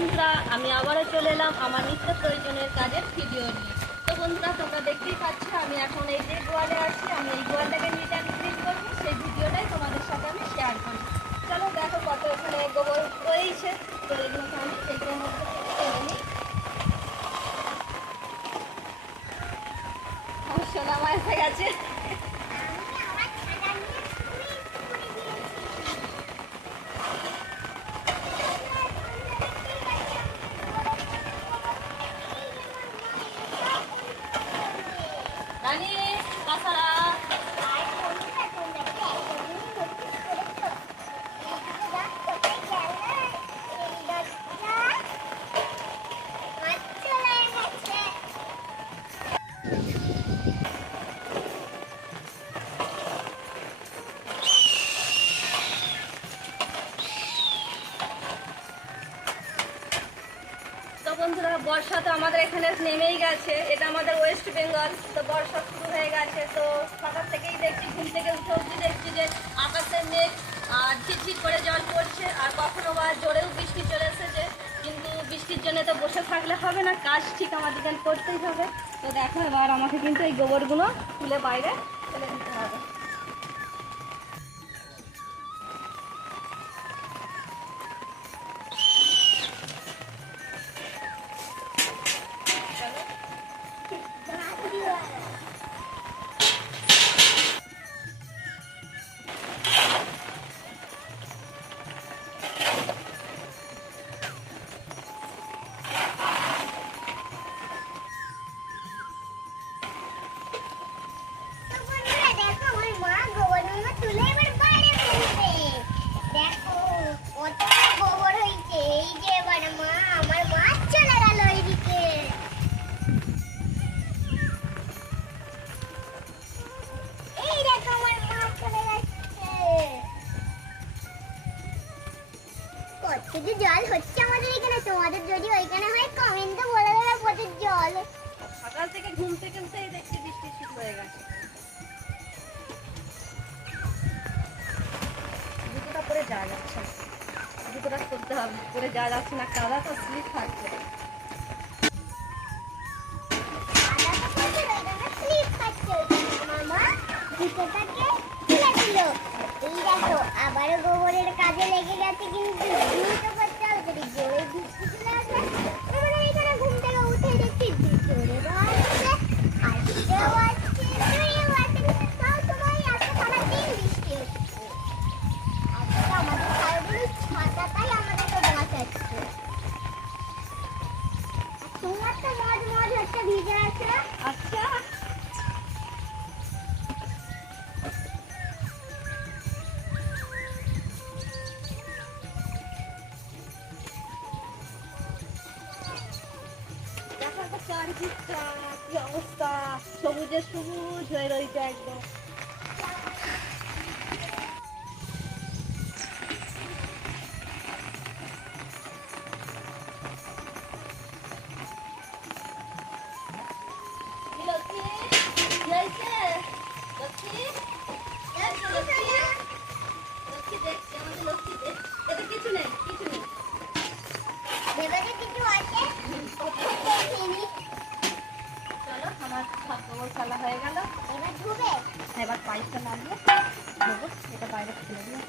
বন্ধুরা, আমি আবারও চলে এলাম আমার নিত্য প্রয়োজনের কাজের ভিডিও নিয়ে। তো বন্ধুরা, তোমরা দেখতেই পাচ্ছ আমি এখন এই যে গোয়ালে আছি। আমি এই গোয়ালটাকে নিট অ্যান্ড ক্লিন করবো, সেই ভিডিওটাই তোমাদের সাথে আমি শেয়ার করি। চলো দেখো কত ওখানে গোবর রয়েছে। তো এগুলোকে আমি সেইগুলোর মধ্যে থেকে ফেলে নিই। আমার সোনা মা এসে গেছে। রানী কাঁসারা বন্ধুরা, বর্ষা তো আমাদের এখানে নেমেই গেছে। এটা আমাদের ওয়েস্ট বেঙ্গল। তো বর্ষা শুরু হয়ে গেছে। তো সকাল থেকেই দেখছি, ঘুম থেকে উঠে অবধি দেখছি যে আকাশের মেঘ আর ঝিরঝির করে জল পড়ছে, আর কখনো বা জোরেও বৃষ্টি চলে এসেছে। কিন্তু বৃষ্টির জন্য তো বসে থাকলে হবে না, কাজ ঠিক আমাদের করতেই হবে। তো দেখো এবার আমাকে কিন্তু এই গোবরগুলো তুলে বাইরে ফেলে দিতে হবে। কতটুকু জল হচ্ছে আমাদের এখানে, তোমাদের যদি ওইখানে হয় কমেন্টে বলে দেবে কত জল। সকাল থেকে ঘুম থেকে উঠেই দেখছি বৃষ্টি শুরু হয়ে গেছে। জুতোটা পরে যাওয়া যাচ্ছে না, জুতোটা করতে হবে, পরে যাওয়া যাচ্ছে না, কাদা তো স্লিপ থাকছে। আবারও গোবরের কাজে লেগে গেছে, কিন্তু দ্রুত করতে হবে, জোরে বৃষ্টি চলে আসবে। আমরা এখানে ঘুম থেকে উঠে দেখছি জোরে আসছে, আসতেও আসছে, জোরেও আসছে, সব সময় আসছে, সারাদিন বৃষ্টি হচ্ছে। আজকে আমাদের সারাদিন ছাতাটাই আমাদেরকে বাঁচাচ্ছে। তোমার তো মজ মজ হচ্ছে ভিজে আছে। আচ্ছা, চারিদিকটা কি অবস্থা, সবুজে সবুজ হয়ে রয়েছে একদম। খেলা হয়ে গেল, এবার ধুবে, এবার পাইপটা লাগিয়ে দেবো, এটা বাইরে ফেলে দিয়ে।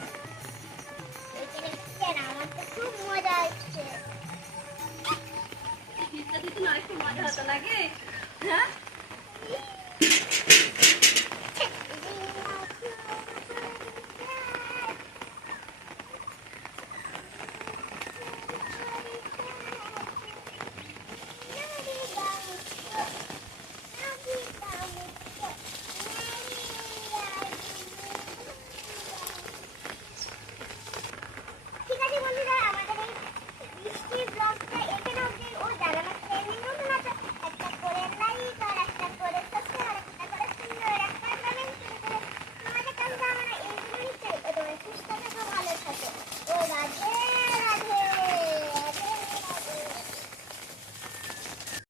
আমার তো খুব মজা হচ্ছে। শীতটা দিতে না একটু মজা হতো লাগে, হ্যাঁ।